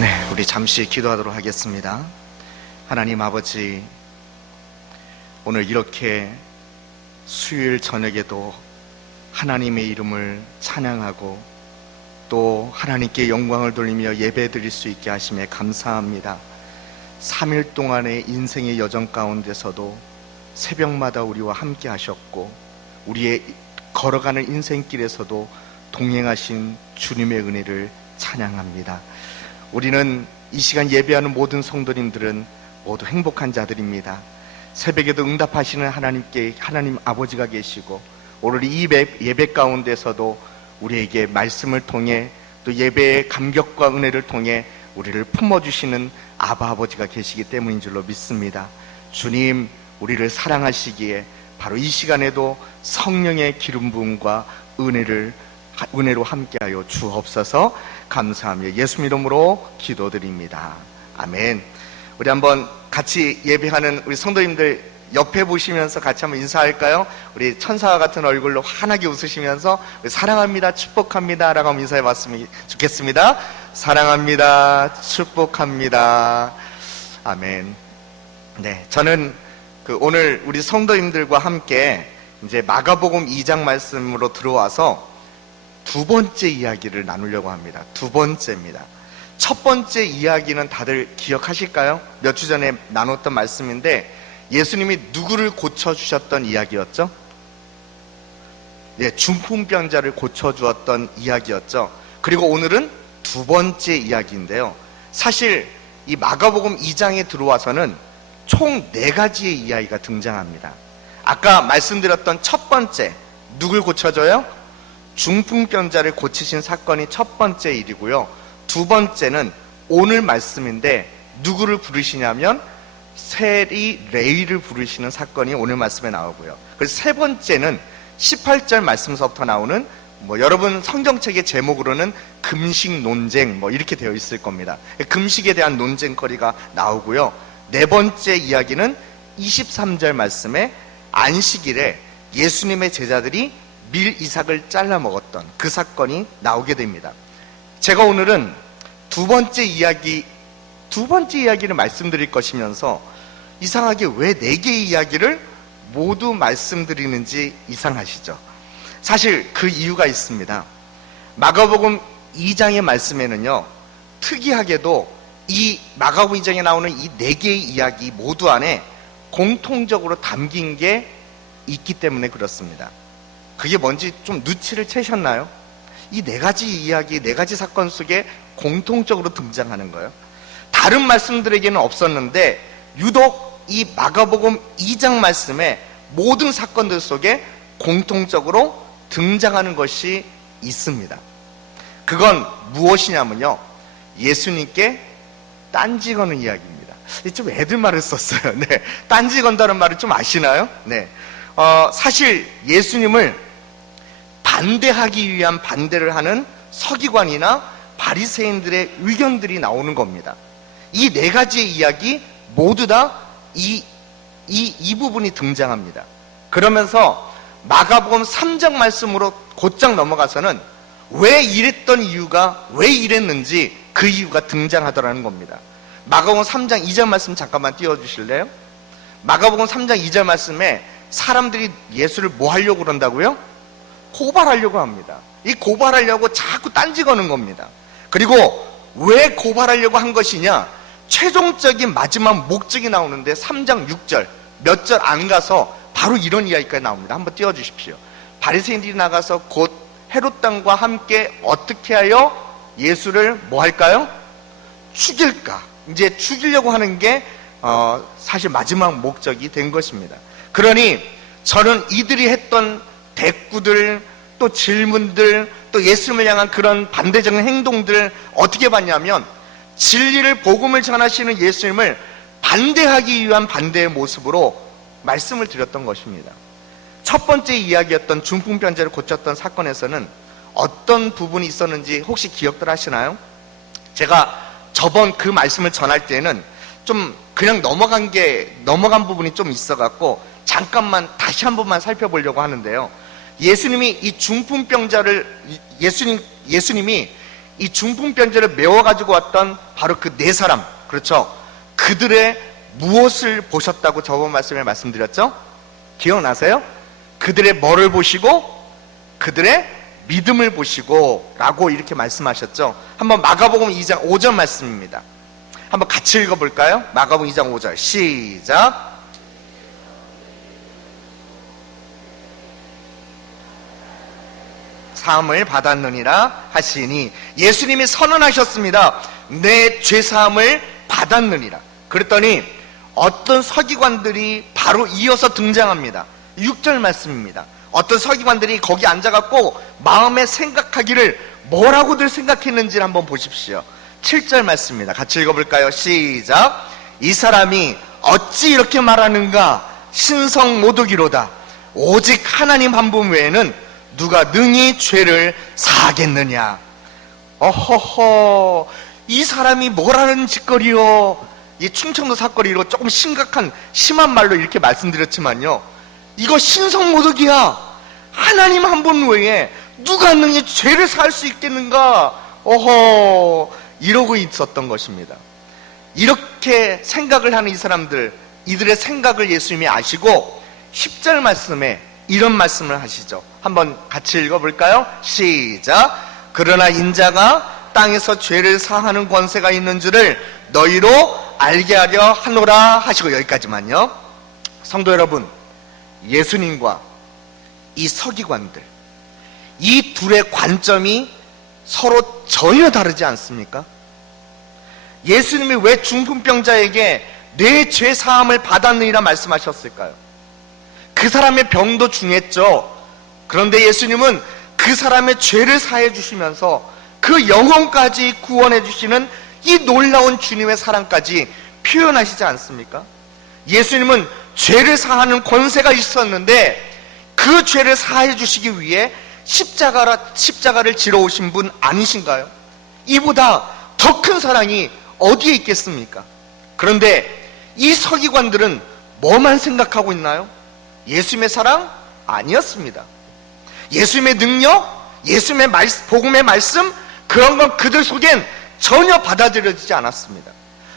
네, 우리 잠시 기도하도록 하겠습니다. 하나님 아버지, 오늘 이렇게 수요일 저녁에도 하나님의 이름을 찬양하고 또 하나님께 영광을 돌리며 예배드릴 수 있게 하심에 감사합니다. 3일 동안의 인생의 여정 가운데서도 새벽마다 우리와 함께 하셨고 우리의 걸어가는 인생길에서도 동행하신 주님의 은혜를 찬양합니다. 우리는 이 시간 예배하는 모든 성도님들은 모두 행복한 자들입니다. 새벽에도 응답하시는 하나님께 하나님 아버지가 계시고 오늘 이 예배 가운데서도 우리에게 말씀을 통해 또 예배의 감격과 은혜를 통해 우리를 품어주시는 아바 아버지가 계시기 때문인 줄로 믿습니다. 주님, 우리를 사랑하시기에 바로 이 시간에도 성령의 기름 부음과 은혜로 함께하여 주옵소서. 감사하며 예수 이름으로 기도드립니다. 아멘. 우리 한번 같이 예배하는 우리 성도님들 옆에 보시면서 같이 한번 인사할까요? 우리 천사와 같은 얼굴로 환하게 웃으시면서 사랑합니다, 축복합니다 라고 한번 인사해 봤으면 좋겠습니다. 사랑합니다, 축복합니다. 아멘. 네, 저는 오늘 우리 성도님들과 함께 이제 마가복음 2장 말씀으로 들어와서 두 번째 이야기를 나누려고 합니다. 두 번째입니다. 첫 번째 이야기는 다들 기억하실까요? 몇 주 전에 나눴던 말씀인데 예수님이 누구를 고쳐주셨던 이야기였죠? 예, 중풍병자를 고쳐주었던 이야기였죠. 그리고 오늘은 두 번째 이야기인데요. 사실 이 마가복음 2장에 들어와서는 총 4가지의 이야기가 등장합니다. 아까 말씀드렸던 첫 번째, 누굴 고쳐줘요? 중풍병자를 고치신 사건이 첫 번째 일이고요. 두 번째는 오늘 말씀인데 누구를 부르시냐면 세리 레위를 부르시는 사건이 오늘 말씀에 나오고요. 그래서 세 번째는 18절 말씀서부터 나오는 여러분 성경책의 제목으로는 금식 논쟁 이렇게 되어 있을 겁니다. 금식에 대한 논쟁거리가 나오고요. 네 번째 이야기는 23절 말씀에 안식일에 예수님의 제자들이 밀 이삭을 잘라 먹었던 그 사건이 나오게 됩니다. 제가 오늘은 두 번째 이야기를 말씀드릴 것이면서 이상하게 왜 4개의 이야기를 모두 말씀드리는지 이상하시죠? 사실 그 이유가 있습니다. 마가복음 2장의 말씀에는요, 특이하게도 이 마가복음 2장에 나오는 이 4개의 이야기 모두 안에 공통적으로 담긴 게 있기 때문에 그렇습니다. 그게 뭔지 좀 눈치를 채셨나요? 이 4가지 이야기, 4가지 사건 속에 공통적으로 등장하는 거예요. 다른 말씀들에게는 없었는데 유독 이 마가복음 2장 말씀에 모든 사건들 속에 공통적으로 등장하는 것이 있습니다. 그건 무엇이냐면요, 예수님께 딴지 거는 이야기입니다. 좀 애들 말을 썼어요. 네, 딴지 건다는 말을 좀 아시나요? 네, 사실 예수님을 반대하기 위한 반대를 하는 서기관이나 바리새인들의 의견들이 나오는 겁니다. 이 4가지의 이야기 모두 다 이 부분이 등장합니다. 그러면서 마가복음 3장 말씀으로 곧장 넘어가서는 왜 이랬던 이유가 왜 이랬는지 그 이유가 등장하더라는 겁니다. 마가복음 3장 2절 말씀 잠깐만 띄워주실래요? 마가복음 3장 2절 말씀에 사람들이 예수를 뭐 하려고 그런다고요? 고발하려고 합니다. 이 고발하려고 자꾸 딴지 거는 겁니다. 그리고 왜 고발하려고 한 것이냐? 최종적인 마지막 목적이 나오는데 3장 6절 몇 절 안 가서 바로 이런 이야기까지 나옵니다. 한번 띄워주십시오. 바리새인들이 나가서 곧 헤롯 왕과 함께 어떻게 하여 예수를 뭐 할까요? 죽일까? 이제 죽이려고 하는 게 사실 마지막 목적이 된 것입니다. 그러니 저는 이들이 했던 대꾸들, 또 질문들, 또 예수님을 향한 그런 반대적인 행동들 어떻게 봤냐면 진리를 복음을 전하시는 예수님을 반대하기 위한 반대의 모습으로 말씀을 드렸던 것입니다. 첫 번째 이야기였던 중풍병자를 고쳤던 사건에서는 어떤 부분이 있었는지 혹시 기억들 하시나요? 제가 저번 그 말씀을 전할 때는 좀 그냥 넘어간 부분이 좀 있어갖고 잠깐만 다시 한 번만 살펴보려고 하는데요. 예수님이 이 중풍병자를 예수님이 이 중풍병자를 메워가지고 왔던 바로 그 네 사람, 그렇죠? 그들의 무엇을 보셨다고 저번 말씀에 말씀드렸죠? 기억나세요? 그들의 뭐를 보시고 그들의 믿음을 보시고 라고 이렇게 말씀하셨죠. 한번 마가복음 2장 5절 말씀입니다. 한번 같이 읽어볼까요? 마가복음 2장 5절 시작. 사함을 받았느니라 하시니 예수님이 선언하셨습니다. 내 죄사함을 받았느니라. 그랬더니 어떤 서기관들이 바로 이어서 등장합니다. 6절 말씀입니다. 어떤 서기관들이 거기 앉아갖고 마음에 생각하기를 뭐라고들 생각했는지를 한번 보십시오. 7절 말씀입니다. 같이 읽어볼까요? 시작. 이 사람이 어찌 이렇게 말하는가? 신성모독이로다. 오직 하나님 한 분 외에는 누가 능히 죄를 사하겠느냐? 어허허, 이 사람이 뭐라는 짓거리요? 이 충청도 사거리로 조금 심한 말로 이렇게 말씀드렸지만요, 이거 신성모독이야. 하나님 한 분 외에 누가 능히 죄를 사할 수 있겠는가? 어허, 이러고 있었던 것입니다. 이렇게 생각을 하는 이 사람들, 이들의 생각을 예수님이 아시고 10절 말씀에 이런 말씀을 하시죠. 한번 같이 읽어볼까요? 시작. 그러나 인자가 땅에서 죄를 사하는 권세가 있는 줄을 너희로 알게 하려 하노라 하시고 여기까지만요. 성도 여러분, 예수님과 이 서기관들, 이 둘의 관점이 서로 전혀 다르지 않습니까? 예수님이 왜 중풍병자에게 내 죄 사함을 받았느니라 말씀하셨을까요? 그 사람의 병도 중했죠. 그런데 예수님은 그 사람의 죄를 사해 주시면서 그 영혼까지 구원해 주시는 이 놀라운 주님의 사랑까지 표현하시지 않습니까? 예수님은 죄를 사하는 권세가 있었는데 그 죄를 사해 주시기 위해 십자가를 지러 오신 분 아니신가요? 이보다 더 큰 사랑이 어디에 있겠습니까? 그런데 이 서기관들은 뭐만 생각하고 있나요? 예수님의 사랑? 아니었습니다. 예수님의 능력, 예수님의 복음의 말씀, 그런 건 그들 속엔 전혀 받아들여지지 않았습니다.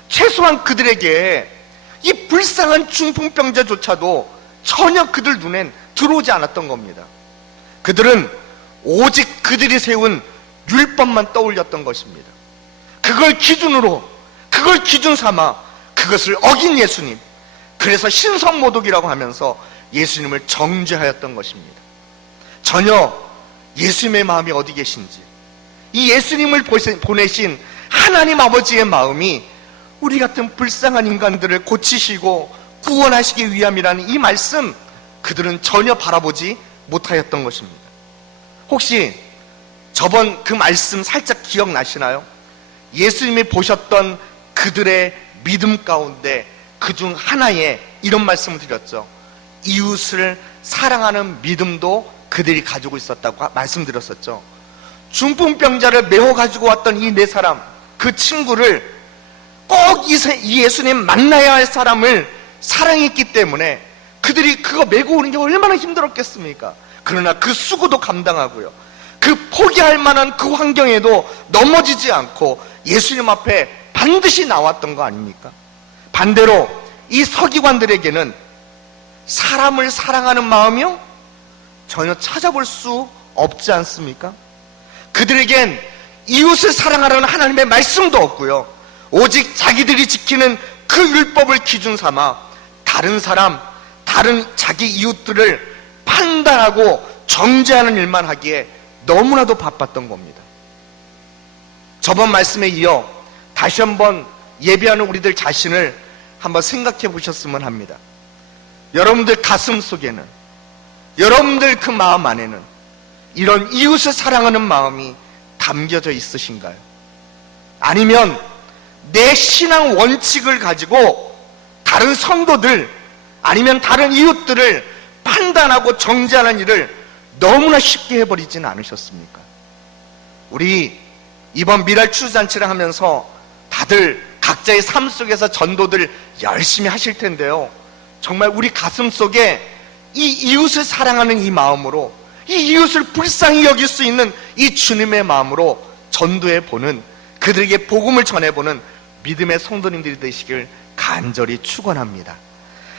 최소한 그들에게 이 불쌍한 중풍병자조차도 전혀 그들 눈엔 들어오지 않았던 겁니다. 그들은 오직 그들이 세운 율법만 떠올렸던 것입니다. 그걸 기준으로, 그걸 기준 삼아 그것을 어긴 예수님, 그래서 신성모독이라고 하면서 예수님을 정죄하였던 것입니다. 전혀 예수님의 마음이 어디 계신지, 이 예수님을 보내신 하나님 아버지의 마음이 우리 같은 불쌍한 인간들을 고치시고 구원하시기 위함이라는 이 말씀, 그들은 전혀 바라보지 못하였던 것입니다. 혹시 저번 그 말씀 살짝 기억나시나요? 예수님이 보셨던 그들의 믿음 가운데 그중 하나에 이런 말씀을 드렸죠. 이웃을 사랑하는 믿음도 그들이 가지고 있었다고 말씀드렸었죠. 중풍병자를 메워 가지고 왔던 이 네 사람, 그 친구를 꼭 이 예수님 만나야 할 사람을 사랑했기 때문에 그들이 그거 메고 오는 게 얼마나 힘들었겠습니까? 그러나 그 수고도 감당하고요, 그 포기할 만한 그 환경에도 넘어지지 않고 예수님 앞에 반드시 나왔던 거 아닙니까? 반대로 이 서기관들에게는 사람을 사랑하는 마음이요? 전혀 찾아볼 수 없지 않습니까? 그들에겐 이웃을 사랑하라는 하나님의 말씀도 없고요, 오직 자기들이 지키는 그 율법을 기준 삼아 다른 사람, 다른 자기 이웃들을 판단하고 정죄하는 일만 하기에 너무나도 바빴던 겁니다. 저번 말씀에 이어 다시 한번 예배하는 우리들 자신을 한번 생각해 보셨으면 합니다. 여러분들 가슴 속에는, 여러분들 그 마음 안에는 이런 이웃을 사랑하는 마음이 담겨져 있으신가요? 아니면 내 신앙 원칙을 가지고 다른 성도들, 아니면 다른 이웃들을 판단하고 정죄하는 일을 너무나 쉽게 해버리진 않으셨습니까? 우리 이번 미랄 추수잔치를 하면서 다들 각자의 삶 속에서 전도들 열심히 하실 텐데요, 정말 우리 가슴 속에 이 이웃을 사랑하는 이 마음으로, 이 이웃을 불쌍히 여길 수 있는 이 주님의 마음으로 전도해 보는, 그들에게 복음을 전해보는 믿음의 성도님들이 되시길 간절히 축원합니다.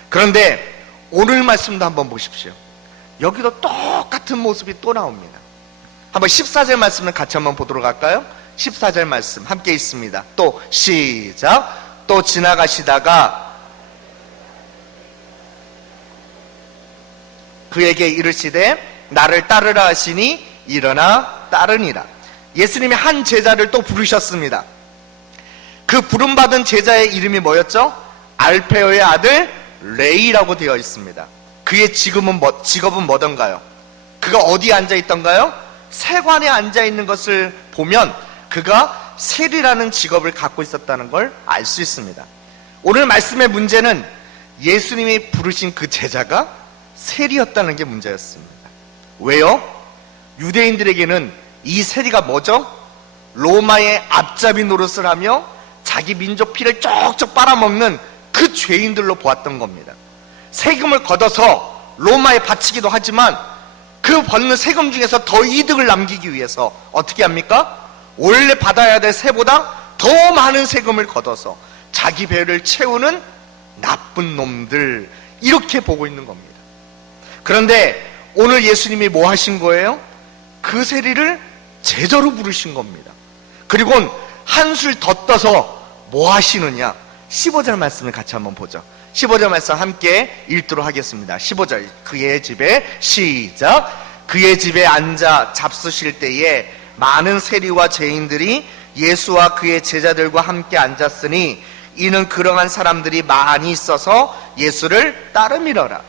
그런데 오늘 말씀도 한번 보십시오. 여기도 똑같은 모습이 또 나옵니다. 한번 14절 말씀을 같이 한번 보도록 할까요? 14절 말씀 함께 있습니다. 또 시작. 또 지나가시다가 그에게 이르시되 나를 따르라 하시니 일어나 따르니라. 예수님이 한 제자를 또 부르셨습니다. 그 부름받은 제자의 이름이 뭐였죠? 알페오의 아들 레이라고 되어 있습니다. 그의 직업은 뭐던가요? 그가 어디에 앉아 있던가요? 세관에 앉아 있는 것을 보면 그가 세리라는 직업을 갖고 있었다는 걸 알 수 있습니다. 오늘 말씀의 문제는 예수님이 부르신 그 제자가 세리였다는 게 문제였습니다. 왜요? 유대인들에게는 이 세리가 뭐죠? 로마의 앞잡이 노릇을 하며 자기 민족 피를 쪽쪽 빨아먹는 그 죄인들로 보았던 겁니다. 세금을 걷어서 로마에 바치기도 하지만 그 벌는 세금 중에서 더 이득을 남기기 위해서 어떻게 합니까? 원래 받아야 될 세보다 더 많은 세금을 걷어서 자기 배를 채우는 나쁜 놈들, 이렇게 보고 있는 겁니다. 그런데 오늘 예수님이 뭐 하신 거예요? 그 세리를 제자로 부르신 겁니다. 그리고 한술 더 떠서 뭐 하시느냐? 15절 말씀을 같이 한번 보죠. 15절 말씀 함께 읽도록 하겠습니다. 15절. 그의 집에 시작. 그의 집에 앉아 잡수실 때에 많은 세리와 죄인들이 예수와 그의 제자들과 함께 앉았으니 이는 그러한 사람들이 많이 있어서 예수를 따름이러라.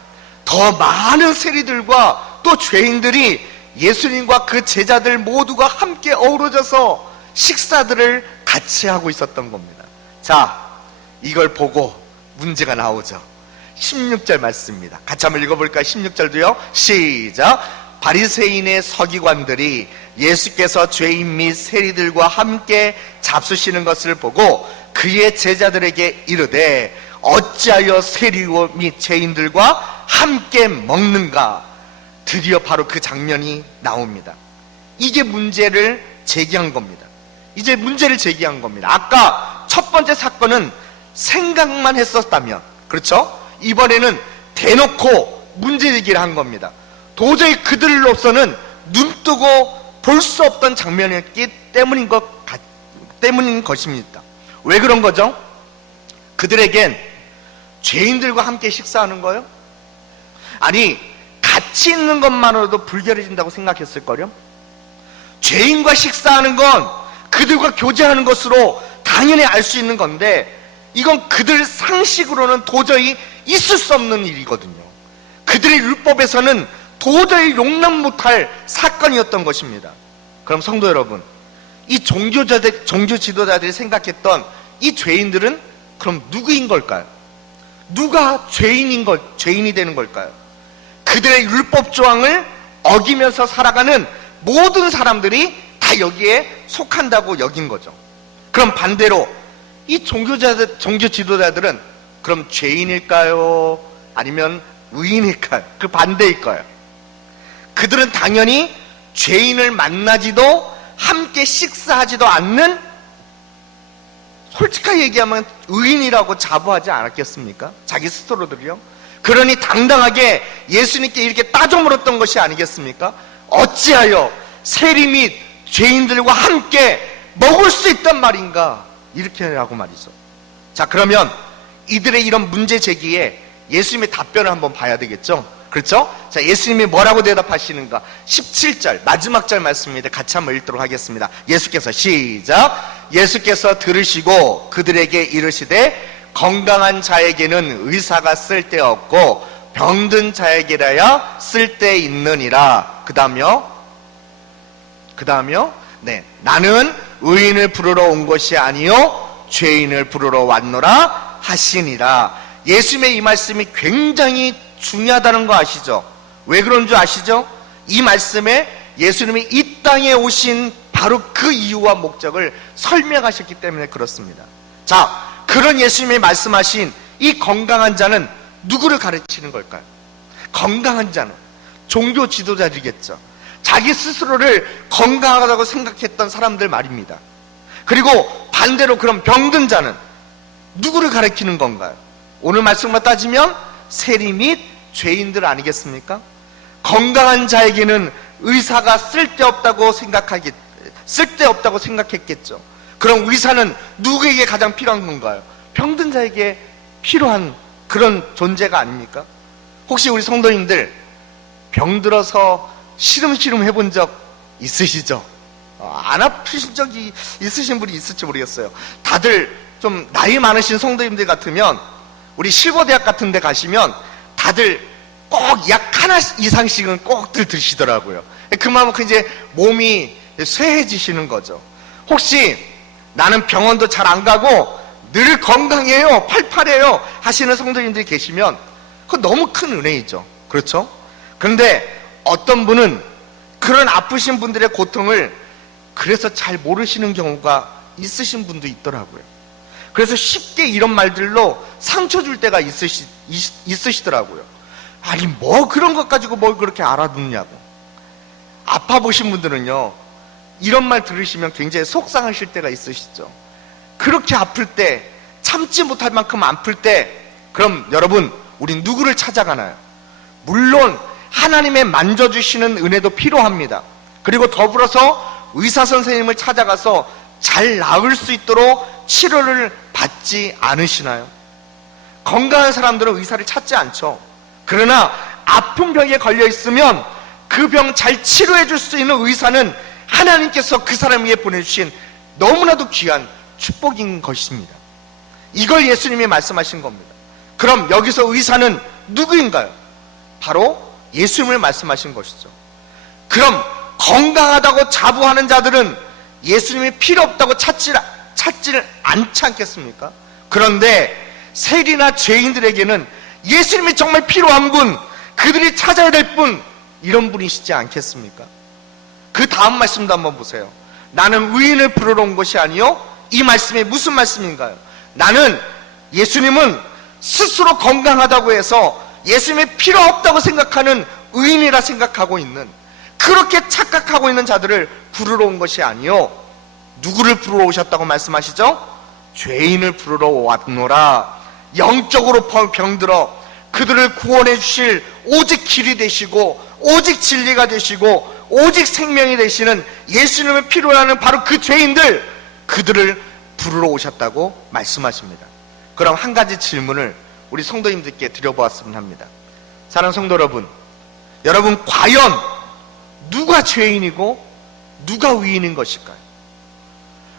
더 많은 세리들과 또 죄인들이 예수님과 그 제자들 모두가 함께 어우러져서 식사들을 같이 하고 있었던 겁니다. 자, 이걸 보고 문제가 나오죠. 16절 말씀입니다. 같이 한번 읽어볼까요? 16절도요. 시작. 바리새인의 서기관들이 예수께서 죄인 및 세리들과 함께 잡수시는 것을 보고 그의 제자들에게 이르되 어찌하여 세리 및 죄인들과 함께 먹는가? 드디어 바로 그 장면이 나옵니다. 이게 문제를 제기한 겁니다. 이제 문제를 제기한 겁니다. 아까 첫 번째 사건은 생각만 했었다면, 그렇죠? 이번에는 대놓고 문제 제기를 한 겁니다. 도저히 그들로서는 눈뜨고 볼 수 없던 장면이었기 때문인 것입니다. 왜 그런 거죠? 그들에겐 죄인들과 함께 식사하는 거요? 아니, 같이 있는 것만으로도 불결해진다고 생각했을걸요? 죄인과 식사하는 건 그들과 교제하는 것으로 당연히 알 수 있는 건데 이건 그들 상식으로는 도저히 있을 수 없는 일이거든요. 그들의 율법에서는 도저히 용납 못할 사건이었던 것입니다. 그럼 성도 여러분, 이 종교 지도자들이 생각했던 이 죄인들은 그럼 누구인 걸까요? 누가 죄인이 되는 걸까요? 그들의 율법 조항을 어기면서 살아가는 모든 사람들이 다 여기에 속한다고 여긴 거죠. 그럼 반대로 이 종교 지도자들은 그럼 죄인일까요? 아니면 의인일까요? 그 반대일까요? 그들은 당연히 죄인을 만나지도 함께 식사하지도 않는, 솔직하게 얘기하면 의인이라고 자부하지 않았겠습니까? 자기 스스로들이요. 그러니 당당하게 예수님께 이렇게 따져 물었던 것이 아니겠습니까? 어찌하여 세리 및 죄인들과 함께 먹을 수 있단 말인가? 이렇게 하고 말이죠. 자, 그러면 이들의 이런 문제 제기에 예수님의 답변을 한번 봐야 되겠죠? 그렇죠? 자, 예수님이 뭐라고 대답하시는가? 17절 마지막 절 말씀입니다. 같이 한번 읽도록 하겠습니다. 예수께서 시작. 예수께서 들으시고 그들에게 이르시되 건강한 자에게는 의사가 쓸데없고 병든 자에게라야 쓸데있느니라. 그 다음요. 네, 나는 의인을 부르러 온 것이 아니요 죄인을 부르러 왔노라 하시니라. 예수님의 이 말씀이 굉장히 중요하다는 거 아시죠? 왜 그런 줄 아시죠? 이 말씀에 예수님이 이 땅에 오신 바로 그 이유와 목적을 설명하셨기 때문에 그렇습니다. 자, 그런 예수님이 말씀하신 이 건강한 자는 누구를 가르치는 걸까요? 건강한 자는 종교 지도자들이겠죠. 자기 스스로를 건강하다고 생각했던 사람들 말입니다. 그리고 반대로 그럼 병든 자는 누구를 가리키는 건가요? 오늘 말씀만 따지면 세리 및 죄인들 아니겠습니까? 건강한 자에게는 의사가 쓸데없다고 생각했겠죠. 그럼 의사는 누구에게 가장 필요한 건가요? 병든 자에게 필요한 그런 존재가 아닙니까? 혹시 우리 성도님들 병들어서 시름시름 해본 적 있으시죠? 안 아프신 적이 있으신 분이 있을지 모르겠어요. 다들 좀 나이 많으신 성도님들 같으면 우리 실버대학 같은 데 가시면 다들 꼭 약 하나 이상씩은 꼭들 드시더라고요. 그만큼 이제 몸이 쇠해지시는 거죠. 혹시 나는 병원도 잘 안 가고 늘 건강해요, 팔팔해요 하시는 성도님들이 계시면 그건 너무 큰 은혜이죠. 그렇죠? 그런데 어떤 분은 그런 아프신 분들의 고통을 그래서 잘 모르시는 경우가 있으신 분도 있더라고요. 그래서 쉽게 이런 말들로 상처 줄 때가 있으시더라고요. 아니 뭐 그런 것 가지고 뭘 그렇게 알아듣냐고. 아파 보신 분들은요 이런 말 들으시면 굉장히 속상하실 때가 있으시죠. 그렇게 아플 때, 참지 못할 만큼 아플 때 그럼 여러분 우린 누구를 찾아가나요? 물론 하나님의 만져주시는 은혜도 필요합니다. 그리고 더불어서 의사 선생님을 찾아가서 잘 나을 수 있도록 치료를 받지 않으시나요? 건강한 사람들은 의사를 찾지 않죠. 그러나 아픈 병에 걸려 있으면 그 병 잘 치료해 줄 수 있는 의사는 하나님께서 그 사람 위에 보내주신 너무나도 귀한 축복인 것입니다. 이걸 예수님이 말씀하신 겁니다. 그럼 여기서 의사는 누구인가요? 바로 예수님을 말씀하신 것이죠. 그럼 건강하다고 자부하는 자들은 예수님이 필요 없다고 찾지를 않지 않겠습니까? 그런데 세리나 죄인들에게는 예수님이 정말 필요한 분, 그들이 찾아야 될 분, 이런 분이시지 않겠습니까? 그 다음 말씀도 한번 보세요. 나는 의인을 부르러 온 것이 아니요, 이 말씀이 무슨 말씀인가요? 나는 예수님은 스스로 건강하다고 해서 예수님이 필요 없다고 생각하는 의인이라 생각하고 있는, 그렇게 착각하고 있는 자들을 부르러 온 것이 아니요, 누구를 부르러 오셨다고 말씀하시죠? 죄인을 부르러 왔노라. 영적으로 병들어 그들을 구원해 주실 오직 길이 되시고 오직 진리가 되시고 오직 생명이 되시는 예수님을 필요로 하는 바로 그 죄인들, 그들을 부르러 오셨다고 말씀하십니다. 그럼 한 가지 질문을 우리 성도님들께 드려보았으면 합니다. 사랑하는 성도 여러분, 여러분 과연 누가 죄인이고 누가 의인인 것일까요?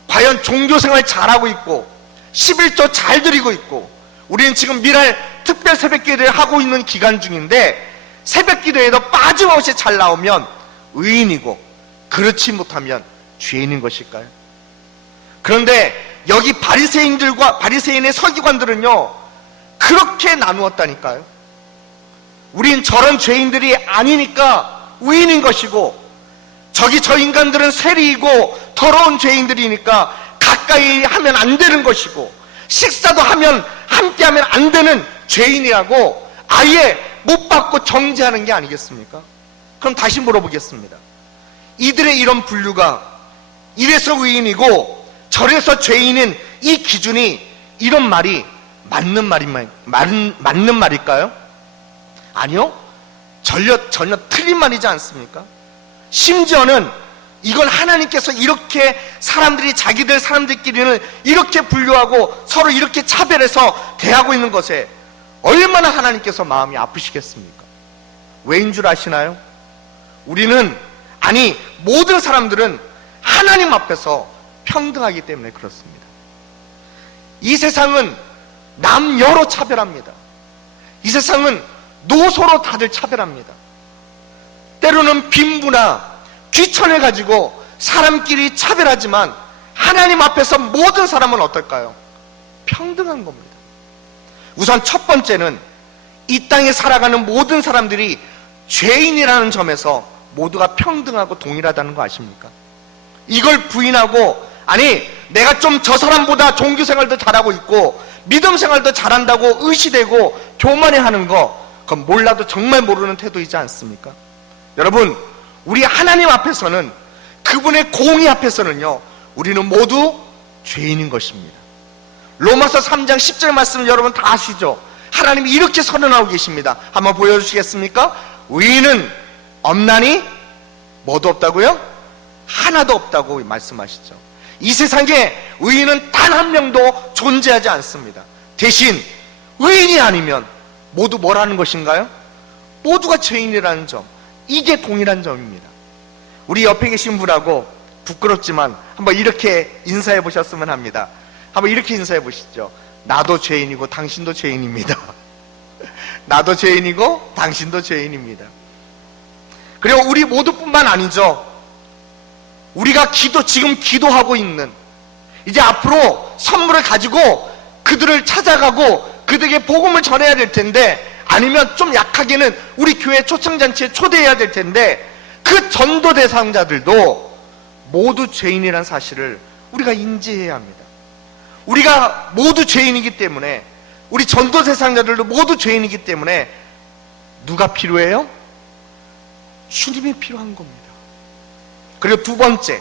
과연 종교생활 잘하고 있고 11조 잘 드리고 있고 우리는 지금 미랄 특별 새벽기도를 하고 있는 기간 중인데 새벽기도에도 빠짐없이 잘 나오면 의인이고 그렇지 못하면 죄인인 것일까요? 그런데 여기 바리새인의 서기관들은요 그렇게 나누었다니까요. 우린 저런 죄인들이 아니니까 의인인 것이고 저기 저 인간들은 세리이고 더러운 죄인들이니까 가까이 하면 안 되는 것이고 식사도 하면 함께하면 안 되는 죄인이라고 아예 못 받고 정죄하는 게 아니겠습니까? 그럼 다시 물어보겠습니다. 이들의 이런 분류가 이래서 의인이고 저래서 죄인인 이 기준이 이런 말이 맞는 말일까요? 아니요. 전혀 틀린 말이지 않습니까? 심지어는 이건 하나님께서 이렇게 사람들끼리는 이렇게 분류하고 서로 이렇게 차별해서 대하고 있는 것에 얼마나 하나님께서 마음이 아프시겠습니까? 왜인 줄 아시나요? 모든 사람들은 하나님 앞에서 평등하기 때문에 그렇습니다. 이 세상은 남녀로 차별합니다. 이 세상은 노소로 다들 차별합니다. 때로는 빈부나 귀천을 가지고 사람끼리 차별하지만 하나님 앞에서 모든 사람은 어떨까요? 평등한 겁니다. 우선 첫 번째는 이 땅에 살아가는 모든 사람들이 죄인이라는 점에서 모두가 평등하고 동일하다는 거 아십니까? 이걸 부인하고 내가 좀 저 사람보다 종교생활도 잘하고 있고 믿음생활도 잘한다고 의시되고 교만해하는 거, 그건 몰라도 정말 모르는 태도이지 않습니까? 여러분, 우리 하나님 앞에서는, 그분의 공의 앞에서는요, 우리는 모두 죄인인 것입니다. 로마서 3장 10절 말씀 여러분 다 아시죠? 하나님이 이렇게 선언하고 계십니다. 한번 보여주시겠습니까? 의인은 없나니 뭐도 없다고요? 하나도 없다고 말씀하시죠. 이 세상에 의인은 단 한 명도 존재하지 않습니다. 대신 의인이 아니면 모두 뭐라는 것인가요? 모두가 죄인이라는 점, 이게 동일한 점입니다. 우리 옆에 계신 분하고 부끄럽지만 한번 이렇게 인사해 보셨으면 합니다. 한번 이렇게 인사해 보시죠. 나도 죄인이고 당신도 죄인입니다. 나도 죄인이고 당신도 죄인입니다. 그리고 우리 모두뿐만 아니죠. 우리가 지금 기도하고 있는, 이제 앞으로 선물을 가지고 그들을 찾아가고 그들에게 복음을 전해야 될 텐데, 아니면 좀 약하게는 우리 교회 초청잔치에 초대해야 될 텐데, 그 전도 대상자들도 모두 죄인이라는 사실을 우리가 인지해야 합니다. 우리가 모두 죄인이기 때문에, 우리 전도 대상자들도 모두 죄인이기 때문에 누가 필요해요? 주님이 필요한 겁니다. 그리고 두 번째,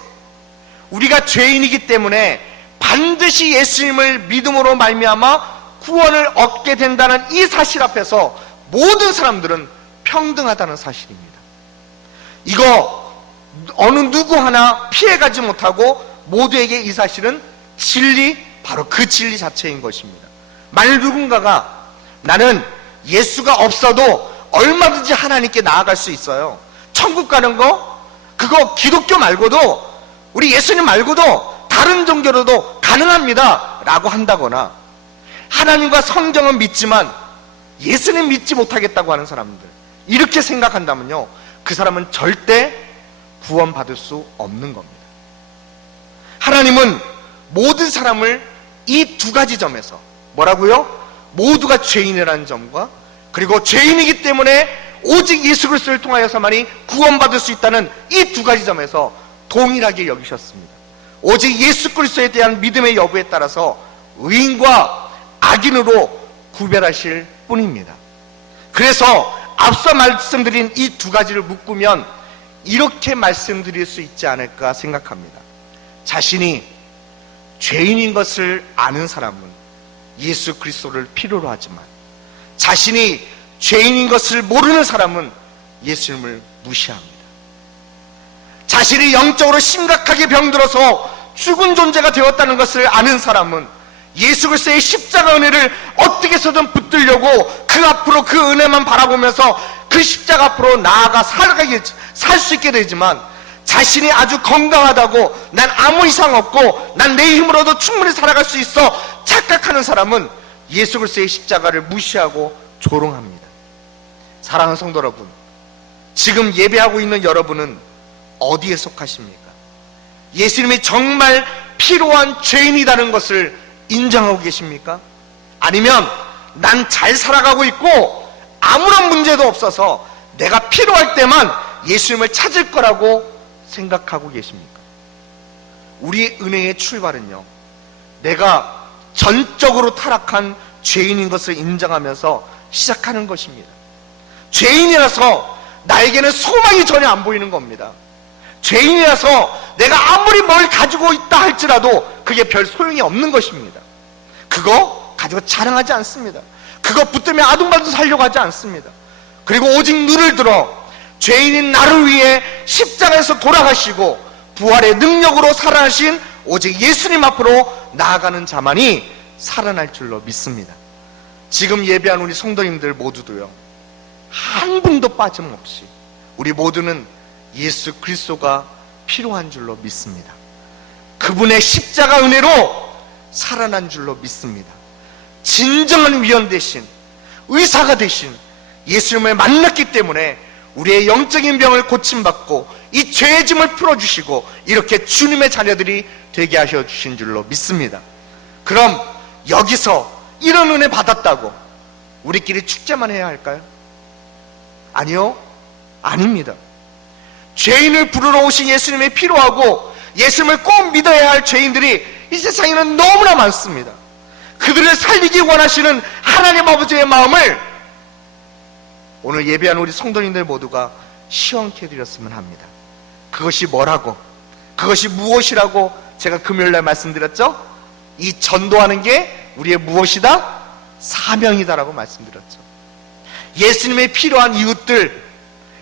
우리가 죄인이기 때문에 반드시 예수님을 믿음으로 말미암아 구원을 얻게 된다는 이 사실 앞에서 모든 사람들은 평등하다는 사실입니다. 이거 어느 누구 하나 피해가지 못하고 모두에게 이 사실은 진리, 바로 그 진리 자체인 것입니다. 만일 누군가가 나는 예수가 없어도 얼마든지 하나님께 나아갈 수 있어요, 천국 가는 거 그거 기독교 말고도, 우리 예수님 말고도 다른 종교로도 가능합니다 라고 한다거나, 하나님과 성경은 믿지만 예수님 믿지 못하겠다고 하는 사람들, 이렇게 생각한다면요, 그 사람은 절대 구원받을 수 없는 겁니다. 하나님은 모든 사람을 이 두 가지 점에서, 뭐라고요? 모두가 죄인이라는 점과, 그리고 죄인이기 때문에 오직 예수 그리스도를 통하여서만이 구원받을 수 있다는 이 두 가지 점에서 동일하게 여기셨습니다. 오직 예수 그리스도에 대한 믿음의 여부에 따라서 의인과 악인으로 구별하실 뿐입니다. 그래서 앞서 말씀드린 이 두 가지를 묶으면 이렇게 말씀드릴 수 있지 않을까 생각합니다. 자신이 죄인인 것을 아는 사람은 예수 그리스도를 필요로 하지만, 자신이 죄인인 것을 모르는 사람은 예수님을 무시합니다. 자신이 영적으로 심각하게 병들어서 죽은 존재가 되었다는 것을 아는 사람은 예수 그리스도의 십자가 은혜를 어떻게 해서든 붙들려고 그 앞으로 그 은혜만 바라보면서 그 십자가 앞으로 나아가 살 수 있게 되지만, 자신이 아주 건강하다고, 난 아무 이상 없고 난 내 힘으로도 충분히 살아갈 수 있어 착각하는 사람은 예수 그리스도의 십자가를 무시하고 조롱합니다. 사랑하는 성도 여러분, 지금 예배하고 있는 여러분은 어디에 속하십니까? 예수님이 정말 필요한 죄인이라는 것을 인정하고 계십니까? 아니면 난 잘 살아가고 있고 아무런 문제도 없어서 내가 필요할 때만 예수님을 찾을 거라고 생각하고 계십니까? 우리 은혜의 출발은요, 내가 전적으로 타락한 죄인인 것을 인정하면서 시작하는 것입니다. 죄인이라서 나에게는 소망이 전혀 안 보이는 겁니다. 죄인이라서 내가 아무리 뭘 가지고 있다 할지라도 그게 별 소용이 없는 것입니다. 그거 가지고 자랑하지 않습니다. 그거 붙들며 아둥바둥 살려고 하지 않습니다. 그리고 오직 눈을 들어 죄인인 나를 위해 십자가에서 돌아가시고 부활의 능력으로 살아나신 오직 예수님 앞으로 나아가는 자만이 살아날 줄로 믿습니다. 지금 예배한 우리 성도님들 모두도요, 한 분도 빠짐없이 우리 모두는 예수 그리스도가 필요한 줄로 믿습니다. 그분의 십자가 은혜로 살아난 줄로 믿습니다. 진정한 위원 되신, 의사가 되신 예수님을 만났기 때문에 우리의 영적인 병을 고침받고 이 죄의 짐을 풀어주시고 이렇게 주님의 자녀들이 되게 하셔 주신 줄로 믿습니다. 그럼 여기서 이런 은혜 받았다고 우리끼리 축제만 해야 할까요? 아니요, 아닙니다. 죄인을 부르러 오신 예수님이 필요하고 예수님을 꼭 믿어야 할 죄인들이 이 세상에는 너무나 많습니다. 그들을 살리기 원하시는 하나님 아버지의 마음을 오늘 예배한 우리 성도님들 모두가 시원케 해드렸으면 합니다. 그것이 뭐라고, 그것이 무엇이라고 제가 금요일날 말씀드렸죠? 이 전도하는 게 우리의 무엇이다? 사명이다라고 말씀드렸죠. 예수님의 필요한 이웃들,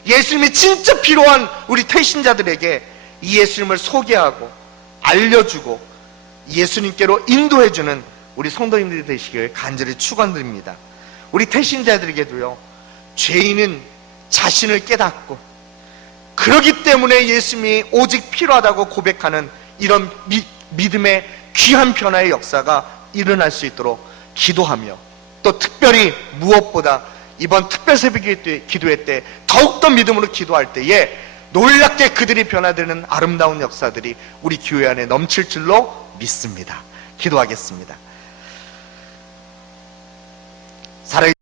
예수님이 진짜 필요한 우리 태신자들에게 이 예수님을 소개하고 알려주고 예수님께로 인도해주는 우리 성도님들이 되시길 간절히 축원드립니다. 우리 태신자들에게도요, 죄인은 자신을 깨닫고 그러기 때문에 예수님이 오직 필요하다고 고백하는 이런 믿음의 귀한 변화의 역사가 일어날 수 있도록 기도하며, 또 특별히 무엇보다 이번 특별 새벽 기도회 때 더욱더 믿음으로 기도할 때에 놀랍게 그들이 변화되는 아름다운 역사들이 우리 교회 안에 넘칠 줄로 믿습니다. 기도하겠습니다.